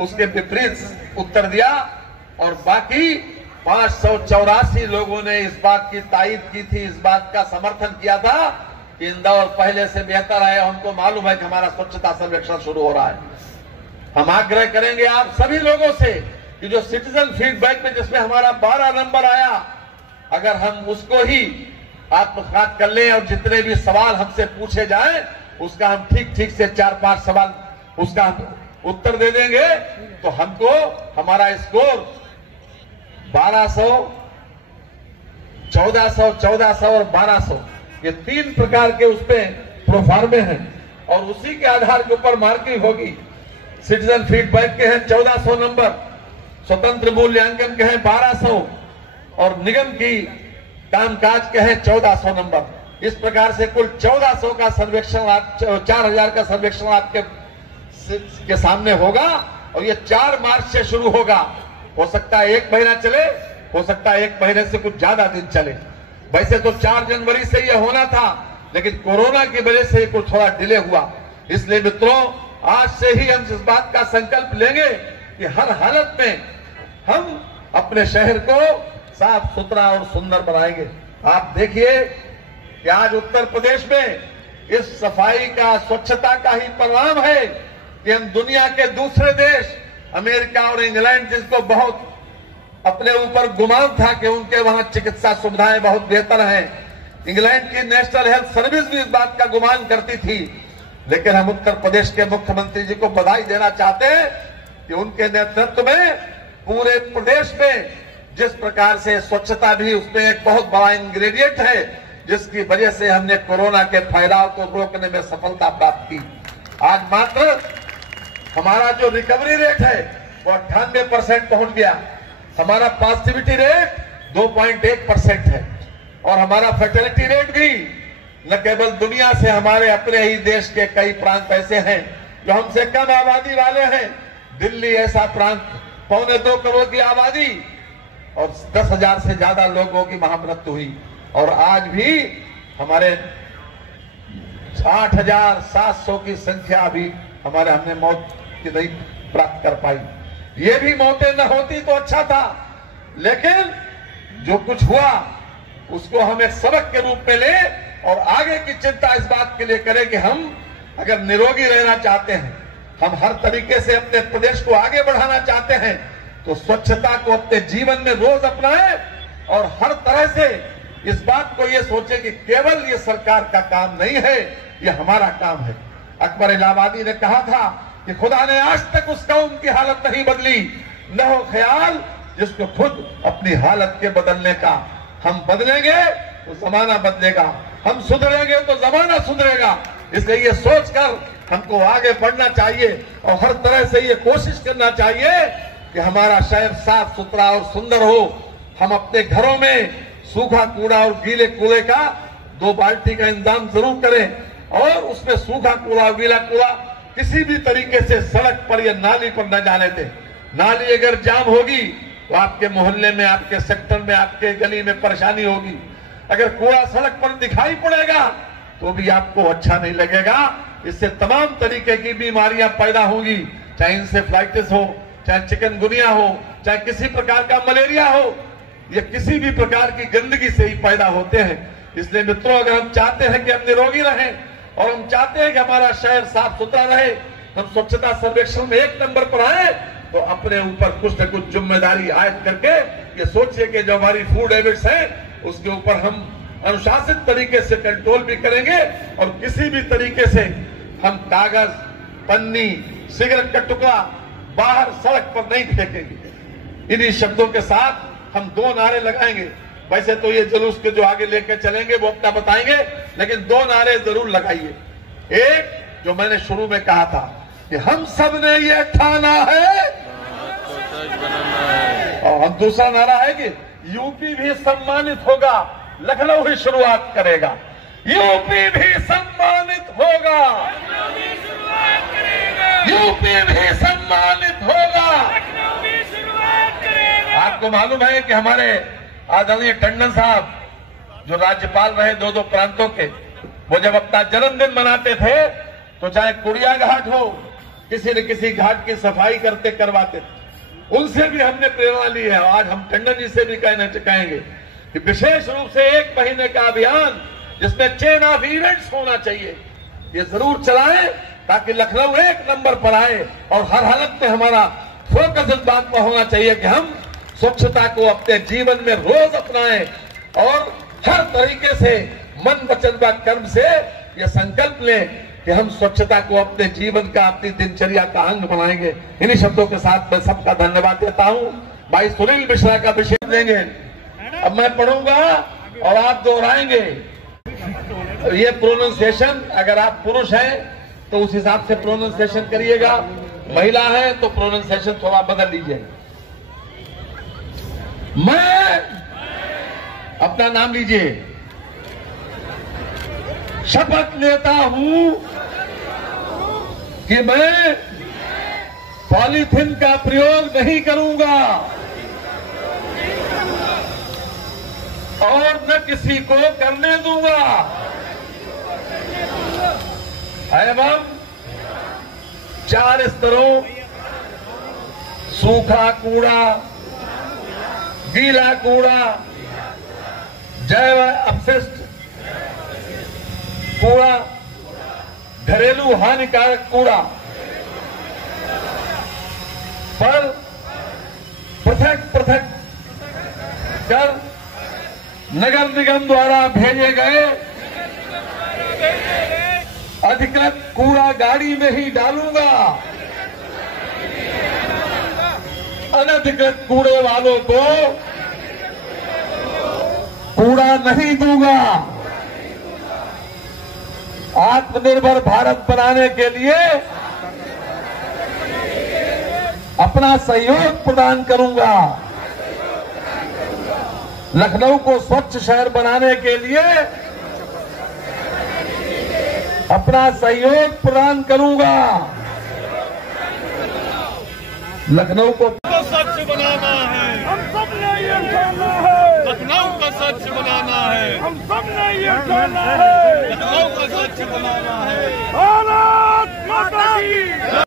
उसके विपरीत उत्तर दिया और बाकी 584 लोगों ने इस बात की तायीद की थी, इस बात का समर्थन किया था कि इंदौर पहले से बेहतर है। हमको मालूम है कि हमारा स्वच्छता सर्वेक्षण शुरू हो रहा है। हम आग्रह करेंगे आप सभी लोगों से कि जो सिटीजन फीडबैक में जिसमें हमारा 12 नंबर आया, अगर हम उसको ही आत्मसात कर लें और जितने भी सवाल हमसे पूछे जाएं उसका हम ठीक से 4-5 सवाल उसका हम उत्तर दे देंगे तो हमको हमारा स्कोर 1200, 1400, 1400 और 1200 ये 3 प्रकार के उसपे प्रोफार्मे हैं और उसी के आधार के ऊपर मार्किंग होगी। सिटीजन फीडबैक के हैं 1400 नंबर, स्वतंत्र मूल्यांकन के हैं 1200 और निगम की कामकाज के हैं 1400 नंबर। इस प्रकार से कुल 1400 का सर्वेक्षण 4000 का सर्वेक्षण आपके सामने होगा और ये 4 मार्च से शुरू होगा। हो सकता है 1 महीना चले, हो सकता है 1 महीने से कुछ ज्यादा दिन चले। वैसे तो 4 जनवरी से ये होना था लेकिन कोरोना की वजह से कुछ थोड़ा डिले हुआ। इसलिए मित्रों आज से ही हम इस बात का संकल्प लेंगे कि हर हालत में हम अपने शहर को साफ सुथरा और सुंदर बनाएंगे। आप देखिए कि आज उत्तर प्रदेश में इस सफाई का, स्वच्छता का ही परिणाम है कि हम दुनिया के दूसरे देश अमेरिका और इंग्लैंड जिसको बहुत अपने ऊपर गुमान था कि उनके वहां चिकित्सा सुविधाएं बहुत बेहतर हैं, इंग्लैंड की नेशनल हेल्थ सर्विस भी इस बात का गुमान करती थी, लेकिन हम उत्तर प्रदेश के मुख्यमंत्री जी को बधाई देना चाहते हैं कि उनके नेतृत्व में पूरे प्रदेश में जिस प्रकार से स्वच्छता भी उसमें एक बहुत बड़ा इंग्रेडिएंट है जिसकी वजह से हमने कोरोना के फैलाव को रोकने में सफलता प्राप्त की। आज मात्र हमारा जो रिकवरी रेट है वो 98% पहुंच गया, हमारा पॉजिटिविटी रेट 2.1% है और हमारा फर्टिलिटी रेट भी न केवल दुनिया से, हमारे अपने ही देश के कई प्रांत ऐसे हैं जो हमसे कम आबादी वाले हैं। दिल्ली ऐसा प्रांत 2.25 करोड़ की आबादी और 10,000 से ज्यादा लोगों की वहां मृत्यु हुई और आज भी हमारे 8,700 की संख्या अभी हमने मौत की नहीं प्राप्त कर पाई। ये भी मौतें न होती तो अच्छा था, लेकिन जो कुछ हुआ उसको हम एक सबक के रूप में ले और आगे की चिंता इस बात के लिए करें कि हम अगर निरोगी रहना चाहते हैं, हम हर तरीके से अपने प्रदेश को आगे बढ़ाना चाहते हैं तो स्वच्छता को अपने जीवन में रोज अपनाएं और हर तरह से इस बात को ये सोचें कि केवल ये सरकार का काम नहीं है, ये हमारा काम है। अकबर इलाहाबादी ने कहा था कि खुदा ने आज तक उस कौम की हालत नहीं बदली, न हो ख्याल जिसको खुद अपनी हालत के बदलने का। हम बदलेंगे तो जमाना बदलेगा, हम सुधरेंगे तो जमाना सुधरेगा। इसलिए ये सोचकर हमको आगे बढ़ना चाहिए और हर तरह से ये कोशिश करना चाहिए कि हमारा शहर साफ सुथरा और सुंदर हो। हम अपने घरों में सूखा कूड़ा और गीले कूड़े का 2 बाल्टी का इंतजाम जरूर करें और उसमें सूखा कूड़ा, गीला कूड़ा किसी भी तरीके से सड़क पर या नाली पर न जाने दें। नाली अगर जाम होगी तो आपके मोहल्ले में, आपके सेक्टर में, आपके गली में परेशानी होगी। अगर कूड़ा सड़क पर दिखाई पड़ेगा तो भी आपको अच्छा नहीं लगेगा। इससे तमाम तरीके की बीमारियां पैदा होंगी, चाहे इंसेफ्लाइटिस हो, चाहे चिकनगुनिया हो, चाहे किसी प्रकार का मलेरिया हो, ये किसी भी प्रकार की गंदगी से ही पैदा होते हैं। इसलिए मित्रों, अगर हम चाहते हैं कि हम निरोगी रहें और हम चाहते हैं कि हमारा शहर साफ सुथरा रहे, हम स्वच्छता सर्वेक्षण में 1 नंबर पर आए तो अपने ऊपर कुछ न कुछ जिम्मेदारी आयद करके ये सोचिए कि जो हमारी फूड हैबिट्स हैं उसके ऊपर हम अनुशासित तरीके से कंट्रोल भी करेंगे और किसी भी तरीके से हम कागज, पन्नी, सिगरेट का टुकड़ा बाहर सड़क पर नहीं फेंकेंगे। इन्हीं शब्दों के साथ हम 2 नारे लगाएंगे। वैसे तो ये जुलूस के जो आगे लेकर चलेंगे वो अपना बताएंगे, लेकिन 2 नारे जरूर लगाइए। एक जो मैंने शुरू में कहा था कि हम सब ने ये ठाना है, और हम दूसरा नारा है कि यूपी भी सम्मानित होगा, लखनऊ ही शुरुआत करेगा। यूपी भी सम्मानित होगा, यूपी भी सम्मानित होगा। आपको मालूम है कि हमारे आदरणीय टंडन साहब जो राज्यपाल रहे 2 प्रांतों के, वो जब अपना जन्मदिन मनाते थे तो चाहे कुड़िया घाट हो, किसी न किसी घाट की सफाई करवाते थे, उनसे भी हमने प्रेरणा ली है। आज हम टंडन जी से भी कहेंगे कि विशेष रूप से 1 महीने का अभियान जिसमें चेन ऑफ इवेंट्स होना चाहिए, ये जरूर चलाएं ताकि लखनऊ 1 नंबर पर आए। और हर हालत में हमारा फोकस इस बात पर होना चाहिए कि हम स्वच्छता को अपने जीवन में रोज अपनाएं और हर तरीके से मन वचन व कर्म से ये संकल्प लें कि हम स्वच्छता को अपने जीवन का, अपनी दिनचर्या का अंग बनाएंगे। इन्हीं शब्दों के साथ मैं सबका धन्यवाद देता हूं। भाई सुनील मिश्रा का विषय देंगे, अब मैं पढ़ूंगा और आप दोहराएंगे। ये प्रोनाउंसिएशन, अगर आप पुरुष हैं तो उस हिसाब से प्रोनाउंसिएशन करिएगा, महिला है तो प्रोनाउंसिएशन थोड़ा बदल लीजिए। मैं, अपना नाम लीजिए, शपथ लेता हूं कि मैं पॉलीथिन का प्रयोग नहीं करूंगा और न किसी को करने दूंगा एवं 4 स्तरों, सूखा कूड़ा, गीला कूड़ा, जैव अपशिष्ट कूड़ा, घरेलू हानिकारक कूड़ा पर पृथक कर नगर निगम द्वारा भेजे गए अधिकृत कूड़ा गाड़ी में ही डालूंगा। अनधिकृत कूड़े वालों को कूड़ा नहीं दूंगा। आत्मनिर्भर भारत बनाने के लिए अपना सहयोग प्रदान करूंगा। लखनऊ को स्वच्छ शहर बनाने के लिए अपना सहयोग प्रदान करूंगा। लखनऊ को स्वच्छ बनाना है, हम सब ने ये ठाना है। लखनऊ को स्वच्छ बनाना है, हम सब ने ये ठाना है। लखनऊ को स्वच्छ बनाना है। भारत माता की जय।